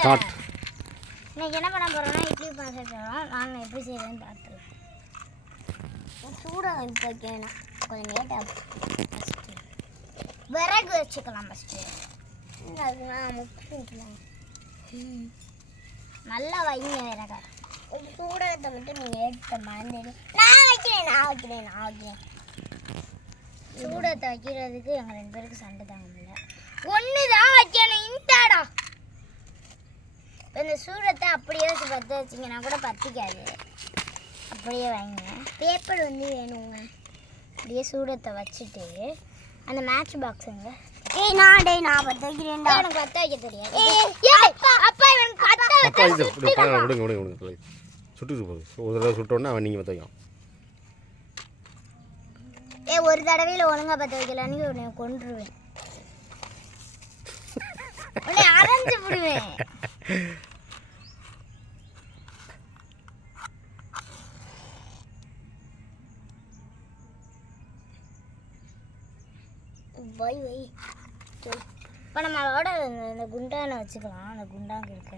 Start. இன்னைக்கு என்ன பண்ண போறோம்னா இட்லி பாசை செய்றோம். வாங்க எப்படி செய்யறதுன்னு பார்த்துக்கலாம். சூடாக எடுத்து வைக்கணும். கொஞ்சம் லேட்டாக விறகு வச்சுக்கலாம் ஃபஸ்ட்டு. அதுனா முக்கியம் நல்லா வைங்க விறகை. சூடகத்தை மட்டும் நீங்கள் எடுத்த மறந்துடு. நான் வைக்கிறேன். சூடகத்தை வைக்கிறதுக்கு எங்கள் 2 பேருக்கு சண்டை தாங்க முடியல. ஒன்று தான் வைக்கணும். இந்தாடா இந்த சூடத்தை அப்படியே வச்சு பற்ற வச்சிங்கன்னா கூட பற்றிக்காது. அப்படியே வைங்க. பேப்பர் வந்து வேணுங்க. அப்படியே சூடத்தை வச்சுட்டு அந்த மேட்ச் பாக்ஸுங்க. நான் பற்ற வைக்கிறேன்டா. எனக்கு பற்ற வைக்க தெரியாது. அப்பா இவனுக்கு பற்ற விடுங்க சுட்டு போகுது. ஒரு தடவை சுட்டோன்னா அவன் நீங்கள் பற்ற வைக்கலாம். ஒரு தடவையில் ஒழுங்காக பற்ற வைக்கலான்னு உன்னை கொன்றுவேன். உன்னை அரைஞ்சு விடுவேன். வை இப்போ நம்மளோட இந்த குண்டானை வச்சுக்கலாம். அந்த குண்டாங்க இருக்க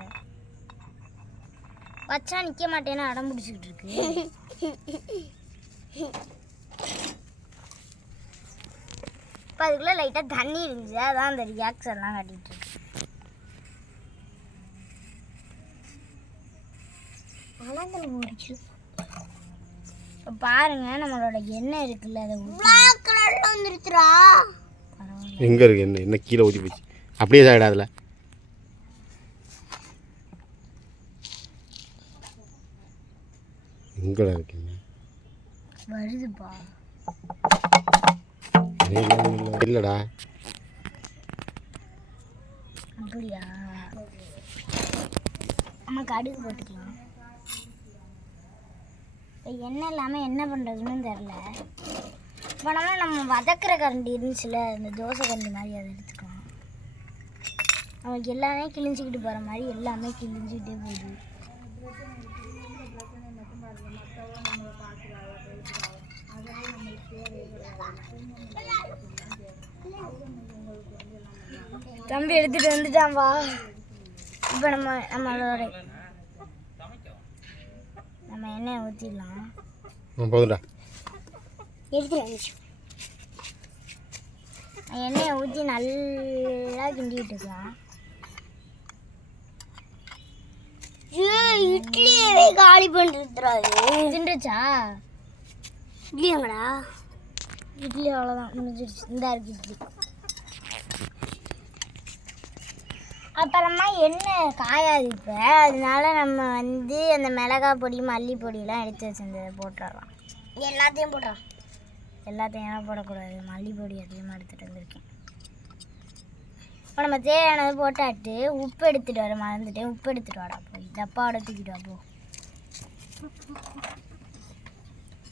வச்சா நிற்க மாட்டேன்னு அடம் பிடிச்சிக்கிட்டு இருக்கு. இப்போ அதுக்குள்ளே லைட்டாக தண்ணி இருந்துச்சு. அதான் அந்த ரியாக்ஷன்லாம் காட்டிகிட்டு இருக்கு. இப்போ பாருங்க நம்மளோட எண்ணெய் இருக்குல்ல, அதை பிளாக் கலர்ல வந்துருச்சுடா. எங்கே இருக்கு என்ன கீழே ஊற்றி போச்சு. அப்படியே சாயிடா அதில். எங்கடா இருக்கீங்க? வருதுப்பா. இல்லைடா. அப்படியா? நம்ம கடுகு போட்டுக்கலாம். எண்ணெய் இல்லாமல் என்ன பண்ணுறதுன்னு தெரில. இப்போ நம்ம வதக்கிற கரண்டி இருந்துச்சுல, இந்த தோசை கரண்டி மாதிரி அதை எடுத்துக்கலாம். நமக்கு எல்லாமே கிழிஞ்சிக்கிட்டு போகிற மாதிரி எல்லாமே கிழிஞ்சிக்கிட்டே போகுது. தம்பி எடுத்துகிட்டு வந்துட்டான் வா. இப்போ நம்மளோட எண்ணெயை ஊற்றிடலாம். போதும்டா. எடுத்துட்டு வந்துச்சு. எண்ணெயை ஊற்றி நல்லா கிண்டிட்டுக்கலாம். இட்லியே காலி பண்ணிட்டுறாது. தின்றுச்சா இட்லி? எங்கடா இட்லி? அவ்வளோதான், முடிஞ்சிருச்சு. இந்த இருக்கு இட்லி. அப்புறமா எண்ணெய் காயாது இப்போ. அதனால நம்ம வந்து அந்த மிளகாய் பொடி மல்லி பொடியெலாம் எடுத்து வச்சுருந்ததை போட்டுடலாம். எல்லாத்தையும் போட்டுடலாம். எல்லாத்தையும் போடக்கூடாது. மல்லி பொடி அதிகமாக எடுத்துகிட்டு வந்திருக்கேன். இப்போ நம்ம தேவையானது போட்டாட்டு உப்பு எடுத்துகிட்டு வர மறந்துட்டேன். உப்பு எடுத்துகிட்டு வாடா, போய் டப்பாவோட தூக்கிட்டு வா போ.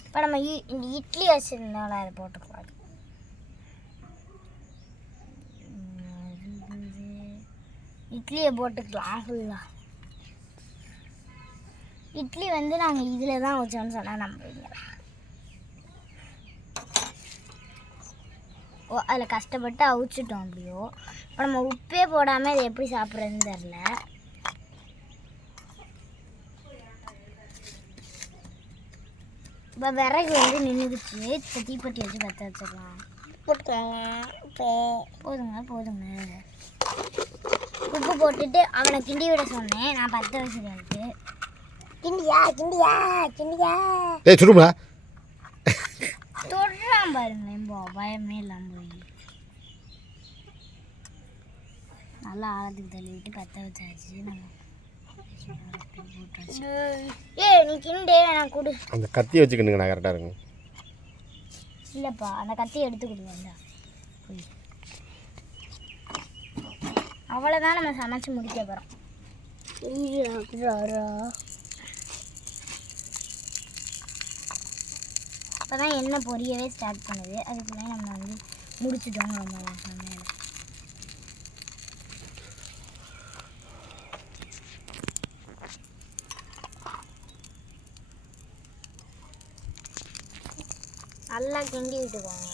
இப்போ நம்ம இந்த இட்லி வச்சுருந்தோம்ல, அதை போட்டுக்கூடாது. இட்லியை போட்டுக்கலாம் ஃபுல்லாக. இட்லி வந்து நாங்கள் இதில் தான் வச்சோன்னு சொன்னால் நம்புவீங்க. அதில் கஷ்டப்பட்டு அவிச்சிட்டோம் அப்படியோ. இப்போ நம்ம உப்பே போடாமல் இதை எப்படி சாப்பிட்றதுன்னு தெரில. இப்போ விறகு வந்து நின்றுக்குச்சு. இப்போ தீப்பெட்டி வச்சு பற்ற வச்சிடலாம். போட்டுக்கோங்க. போதுங்க. உப்பு போட்டுட்டு அவனை கிண்டி விட சொன்னேன். நான் பற்ற வச்சுருக்கு. கிண்டியா சுடுமா தொடுறான் பாருங்களேன். பயமே இல்லாமல் போய் நல்லா ஆழத்துக்கு தள்ளிவிட்டு பற்ற வச்சாச்சு. நம்ம நீ கிண்டே நான் கொடு. அந்த கத்தியை வச்சுக்கிண்டுங்க, நான் கரெக்டாக இருக்கும். இல்லைப்பா, அந்த கத்தியை எடுத்து கொடுங்க. அவ்வளோதான், நம்ம சமைச்சு முடிக்க போகிறோம். இப்போ தான் எண்ணெய் பொரியவே ஸ்டார்ட் பண்ணுது. அதுக்குள்ளே நம்ம வந்து முடிச்சுட்டோம். நம்ம சமையல் நல்லா கிண்டி விட்டுக்கோங்க.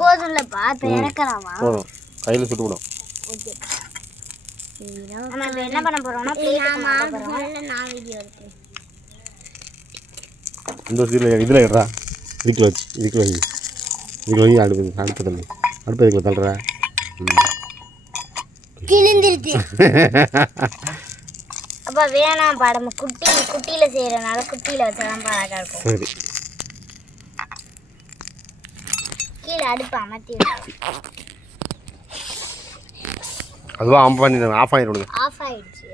போதும்லப்பா இப்போ இறக்கலாமா? போதும், கையில் சுட்டுவிடும். ஓகே, நம்ம இப்போ என்ன பண்ண போகிறோம்னா நான் வீடியோ எடுப்பேன். இந்த இதில் இடறா, இதுக்குள்ள வச்சு இதுக்குள்ள வை அடுப்பு தள்ளு, அடுப்பு இதுக்குள்ள தள்ளுற. கிழிந்திருச்சு. அப்போ வேணாம்ப்பா, நம்ம குட்டியில் செய்கிறனால குட்டியில் வச்சாதான் அழகாக இருக்கும். சரி, கீழே அடுப்பு அமர்த்தி அதுவாக ஆஃப் பண்ணிடுங்க. ஆஃப் ஆகிடுச்சு.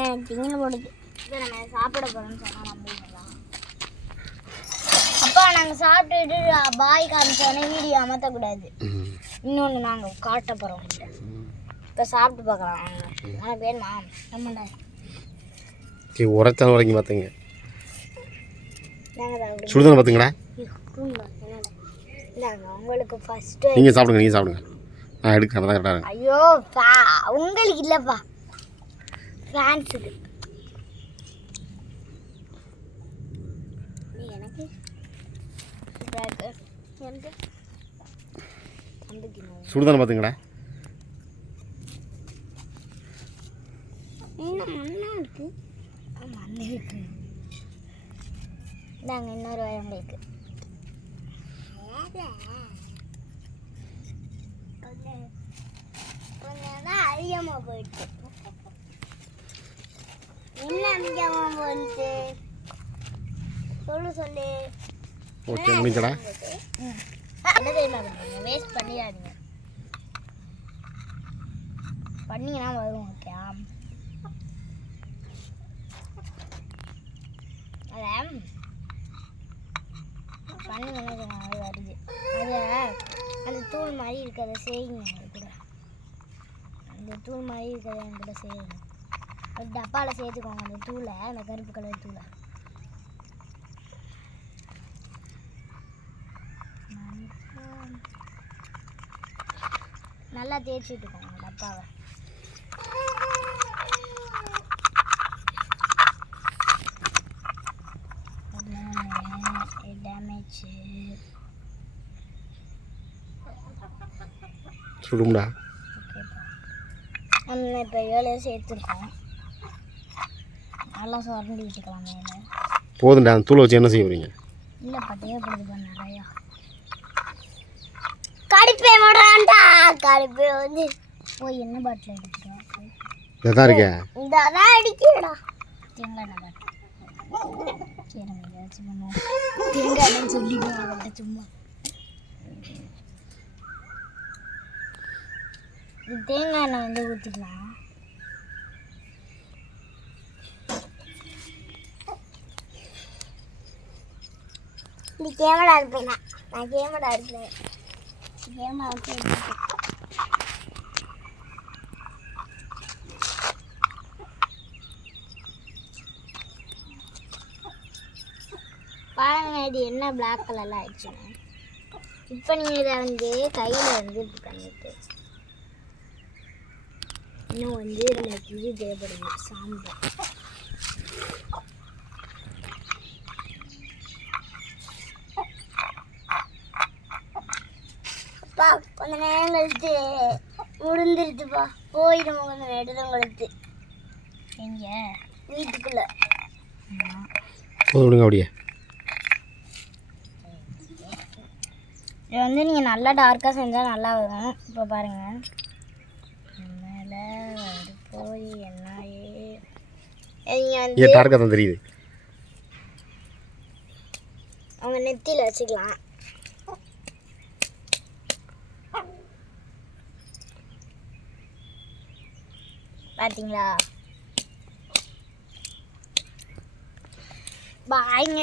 எனக்கு திங்க போடுது. இப்போ நம்ம சாப்பிட போகிறோம்னு சொன்னால் நம்பிக்கலாம். அப்பா நாங்கள் சாப்பிட்டுட்டு பாய் காமிச்சோன்னே வீடியோ அமர்த்தக்கூடாது. இன்னொன்று நாங்கள் காட்ட போகிறோம். இப்போ சாப்பிட்டு பார்க்கலாம். உனக்கு வேணுமா? ஆமாண்டா. சரி, உரைச்சாலும் உரைக்கி பார்த்துங்க. நாங்கள் சுடுதானே பார்த்துங்களா? இந்தாங்க உங்களுக்கு ஃபஸ்ட்டு. நீங்கள் சாப்பிடுங்க. நான் எடுக்கிறேன், தான் கரெக்டாக இருக்கு. ஐயோ, உங்களுக்கு இல்லைப்பா, ஃபேன்ஸுக்கு. எனக்கு சுடுதானே பார்த்துங்களா? இருக்கு. மண்ணு இருக்கு. இந்தாங்க இன்னொரு வாரம் உங்களுக்கு. அதிகமா போயிடுச்சு. என்ன அதிகமா போயிடுச்சு? சொல்லு. ஓகே, முடிஞ்சடா. என்ன தெரியுமா பண்ணுறீங்க? வேஸ்ட் பண்ணிடாதீங்க. பண்ணிங்கன்னா வரும். ஓகே, அதை பண்ணுங்கன்னா வருது. அதை அந்த தூள் மாதிரி இருக்கிறத செய்யுங்க. அது கூட அந்த தூள் மாதிரி இருக்கிறத என் கூட செய்யுங்க. ஒரு டப்பாவில் சேர்த்துக்கோங்க அந்த தூளை, அந்த கருப்பு கலர் தூளை. நல்லா தேய்ச்சி விட்டுக்கோங்க டப்பாவை. டேமேஜ் சுடும்டா. நம்ம இப்போ வேலையை சேர்த்துருக்கோம். நல்லா சுரண்டி விட்டுக்கலாம் மேலே. போதும்டா, அந்த தூளை வச்சு என்ன செய்ய போறீங்க? இல்லைப்பா, தேவைப்படுதுப்பா நிறையா. கடுப்பே விடுறான்டா. கடுப்பே வந்து போய் என்ன பாட்டில் எடுத்துருவா? இதான் இருக்கேன். இதான் அடிக்கிறடா. தேங்காய் எண்ணெய் பாட்டில். சரி, நம்ம ஏதாச்சும் பண்ணுவோம். தேங்காய் எண்ணெய் சொல்லிடுவோம் சும்மா. தேங்காய் எண்ணெய் வந்து ஊற்றிக்கலாம். இந்த கேமரா இருப்பேன். நான் கேமரா இருப்பேன். கேமரா பாருங்க, இது என்ன பிளாக் கலரில் ஆயிடுச்சுன்னு. இப்போ நீங்கள் இதை வந்து கையில் வந்து இப்படி பண்ணிட்டு இன்னும் வந்து எனக்கு இது தேவைப்படுது, சாம்பார். அப்பா கொஞ்ச நேரம் கழித்து முடிந்துருச்சுப்பா. போயிடும் கொஞ்சம் நேரம் கழித்து. எங்கே? வீட்டுக்குள்ளே. விடுங்க அப்படியே. இது வந்து நீங்கள் நல்லா டார்க்காக செஞ்சால் நல்லா வரும். இப்போ பாருங்கள், மேலே போய் என்ன நீங்கள் வந்து டார்க்காக தான் தெரியுது. அவங்க நெத்தியில் வச்சுக்கலாம். பார்த்தீங்களா? பாய்ங்க.